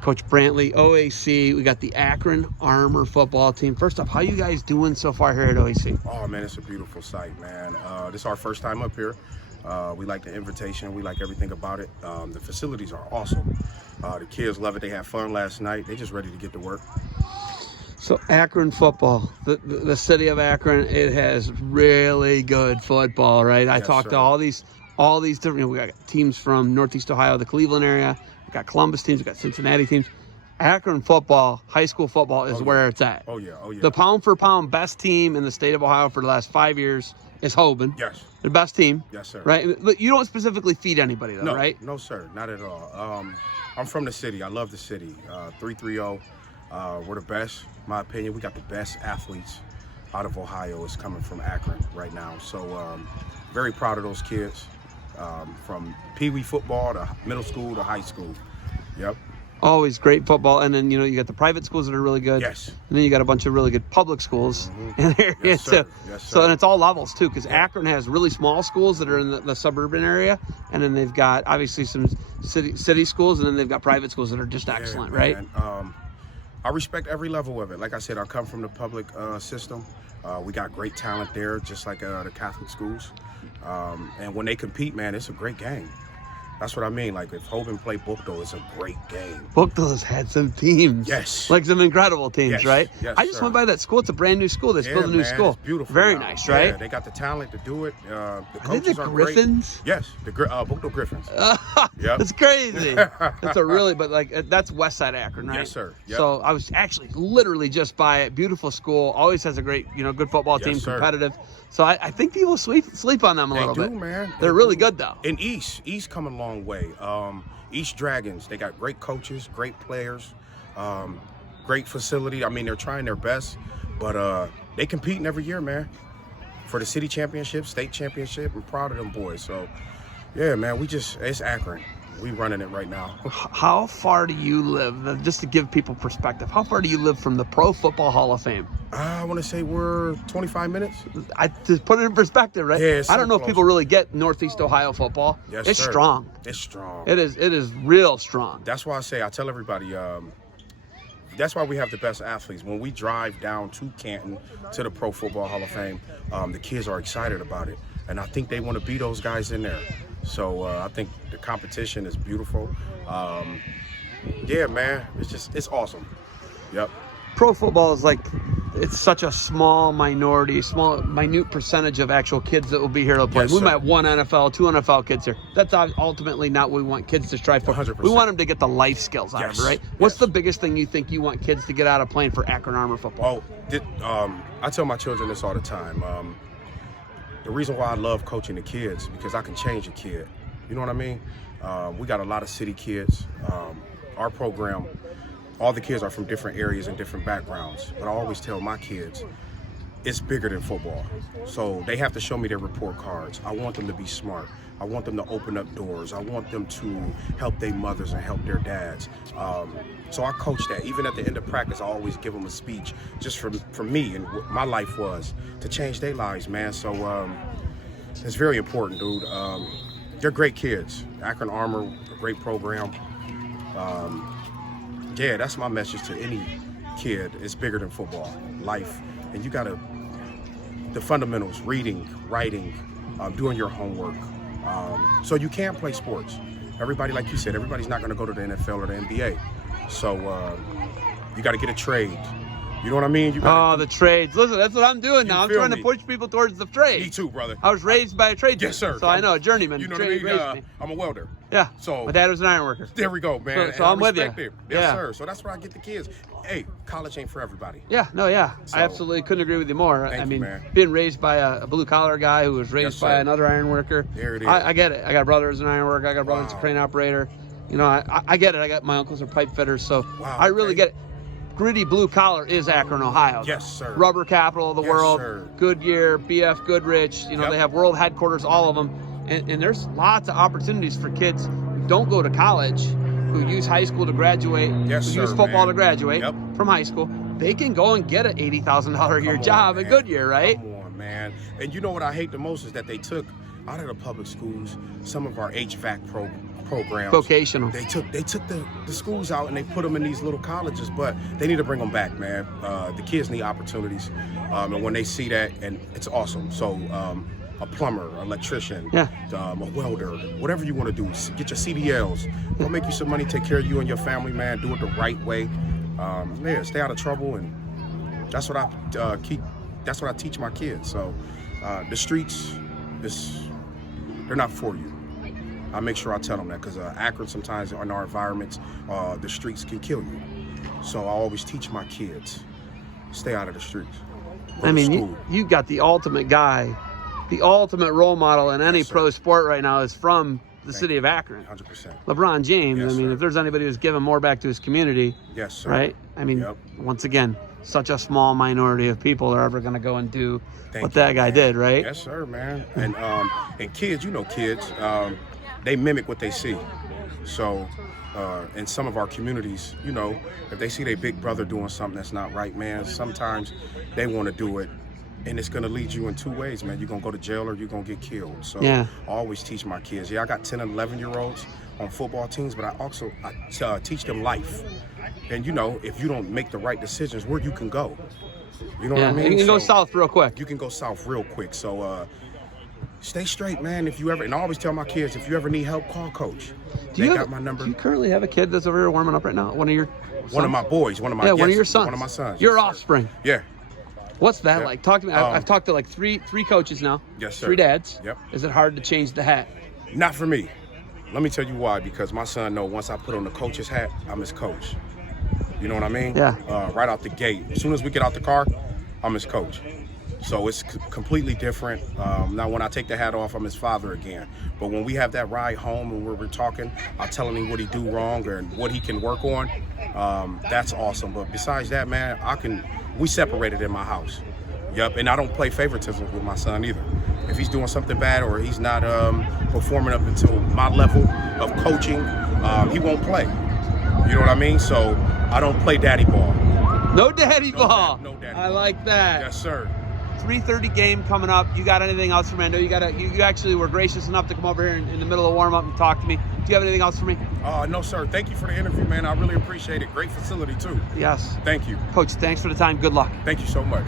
Coach Brantley, OAC. We got the Akron Armor football team. First off, how you guys doing so far here at OAC? Oh, man, it's a beautiful sight, man. This is our first time up here. We like the invitation. We like everything about it. The facilities are awesome. The kids love it. They had fun last night. They're just ready to get to work. So Akron football, the city of Akron, it has really good football, right? I talked to all these different, we got teams from Northeast Ohio, the Cleveland area. We got Columbus teams, we got Cincinnati teams. Akron football, high school football is where it's at. Oh, yeah. The pound for pound best team in the state of Ohio for the last 5 years is Hoban. Yes. The best team. Yes, sir. Right? But you don't specifically feed anybody, though, No, right? No, sir. Not at all. I'm from the city. I love the city. 330. We're the best, in my opinion. We got the best athletes out of Ohio is coming from Akron right now. So very proud of those kids from Pee Wee football to middle school to high school. Yep. Always great football. And then, you got the private schools that are really good. Yes. And then you got a bunch of really good public schools in there. Yes, sir. Yes, sir. So, and it's all levels, too, because Akron has really small schools that are in the suburban area. And then they've got, obviously, some city schools, and then they've got private schools that are just excellent, right? I respect every level of it. Like I said, I come from the public system. We got great talent there, just like the Catholic schools. And when they compete, man, it's a great game. That's what I mean. Like, if Hoban played Bookdo, it's a great game. Bookdo's had some teams. Yes. Like some incredible teams, Yes. right? Yes, I just sir. went by that school. It's a brand new school. They built a new school. It's beautiful. Very now. nice, Yeah, right? they got the talent to do it. The Are they coaches the are Griffins? great. Yes, the Bookdo Griffins. Yep. That's crazy. That's a really, but like that's West Side Akron, right? Yes, sir. Yep. So I was actually literally just by it. Beautiful school. Always has a great, good football team, Yes, sir. competitive. So I think people sleep on them a little They bit. do, man. They're really good though. And East come a long way. East Dragons, they got great coaches, great players, great facility. I mean, they're trying their best, but they competing every year, man, for the city championship, state championship. I'm proud of them boys. So, yeah, man, it's Akron. We running it right now. How far do you live, just to give people perspective, how far do you live from the Pro Football Hall of Fame? I want to say we're 25 minutes. I just put it in perspective, right? Yeah, I don't know so if people really get Northeast Ohio football. Yes, it's sir. strong. It's strong. It is real strong. That's why I tell everybody, that's why we have the best athletes. When we drive down to Canton to the Pro Football Hall of Fame, the kids are excited about it. And I think they want to be those guys in there. So I think the competition is beautiful. Yeah, man, it's awesome. Yep. Pro football is it's such a small minute percentage of actual kids that will be here to play. Yes, We sir. might have one NFL, two NFL kids here. That's ultimately not what we want kids to strive for. 100%. We want them to get the life skills out of it, right? What's Yes. the biggest thing you think you want kids to get out of playing for Akron Armor football? I tell my children this all the time. The reason why I love coaching the kids, because I can change a kid. You know what I mean? We got a lot of city kids. Our program, all the kids are from different areas and different backgrounds. But I always tell my kids, it's bigger than football. So they have to show me their report cards. I want them to be smart. I want them to open up doors. I want them to help their mothers and help their dads. So I coach that. Even at the end of practice, I always give them a speech just for me and what my life was to change their lives, man. So it's very important, dude. They're great kids. Akron Armor, a great program. Yeah, that's my message to any kid. It's bigger than football, life. And you gotta, the fundamentals, reading, writing, doing your homework. So you can play sports. Everybody, like you said, everybody's not gonna go to the NFL or the NBA. So you gotta get a trade. You know what I mean? The trades. Listen, that's what I'm doing now. I'm feel trying to me? push people towards the trade. Me too, brother. I was raised by a tradesman. Yes, sir. So I know, a journeyman. You know what I Trade mean? raised me. I'm a welder. Yeah. So my dad was an iron worker. there we go, man. So And I I'm with you. respect it. Yes, Yeah. sir. So that's where I get the kids. Hey, college ain't for everybody. Yeah, no, yeah. So- I absolutely couldn't agree with you more. Thank I you, mean, man. being raised by a blue-collar guy who was raised Yes, by sir. another iron worker. There it is. I get it. I got a brother who's an iron worker. I got a brother who's a Wow. crane operator. I get it. I got my uncles are pipe fitters, so Wow, I really okay. get it. Gritty blue collar is Akron, Ohio. Yes, sir. Rubber capital of the Yes, world. sir. Goodyear, BF Goodrich. Yep. They have world headquarters, all of them. And there's lots of opportunities for kids who don't go to college, who use high school to graduate, Yes, who sir, use football man. to graduate Yep. from high school. They can go and get an $80,000 a year Come on, job at man. Goodyear, right? Come on, man. And you know what I hate the most is that they took out of the public schools, some of our HVAC programs, Vocational. They took the schools out and they put them in these little colleges, but they need to bring them back, man. The kids need opportunities, and when they see that, and it's awesome. So a plumber, an electrician, a welder, whatever you want to do, get your CDLs. Go make you some money, take care of you and your family, man. Do it the right way. Stay out of trouble, and that's what I That's what I teach my kids. So the streets, they're not for you. I make sure I tell them that, because Akron, sometimes in our environments, the streets can kill you. So I always teach my kids, stay out of the streets. I mean, you got the ultimate guy, the ultimate role model in any pro sport right now is from the city of Akron. 100%. LeBron James. Yes, I mean, sir. if there's anybody who's giving more back to his community, yes, sir. Right? I mean, once again, such a small minority of people are ever going to go and do what that guy did, right? Yes, sir, man. And kids, kids, they mimic what they see. So in some of our communities, if they see their big brother doing something that's not right, man, sometimes they want to do it. And it's going to lead you in two ways, man. You're going to go to jail or you're going to get killed. So I always teach my kids. I got 10 and 11-year-olds on football teams, but I teach them life. And, if you don't make the right decisions, where you can go. You know what I mean? You can go south real quick. You can go south real quick. So stay straight, man. And I always tell my kids, if you ever need help, call Coach. They got my number. Do you currently have a kid that's over here warming up right now? One of your sons? One of my boys. One of my one of your sons. One of my sons. Your offspring. Yeah. What's that like? Talk to me. I've talked to like three coaches now. Yes, sir. 3 dads. Yep. Is it hard to change the hat? Not for me. Let me tell you why. Because my son knows once I put on the coach's hat, I'm his coach. You know what I mean? Yeah. Right out the gate. As soon as we get out the car, I'm his coach. So it's completely different. Now, when I take the hat off, I'm his father again. But when we have that ride home and we're talking, I'm telling him what he do wrong and what he can work on. That's awesome. But besides that, man, we separated in my house. Yep, and I don't play favoritism with my son either. If he's doing something bad or he's not performing up until my level of coaching, he won't play. You know what I mean? So I don't play daddy ball. No daddy ball. No daddy I ball. like that. Yes, sir. 3:30 game coming up. You got anything else for me? I know you actually were gracious enough to come over here in the middle of warm up and talk to me. Do you have anything else for me? No, sir. Thank you for the interview, man. I really appreciate it. Great facility, too. Yes. Thank you. Coach, thanks for the time. Good luck. Thank you so much.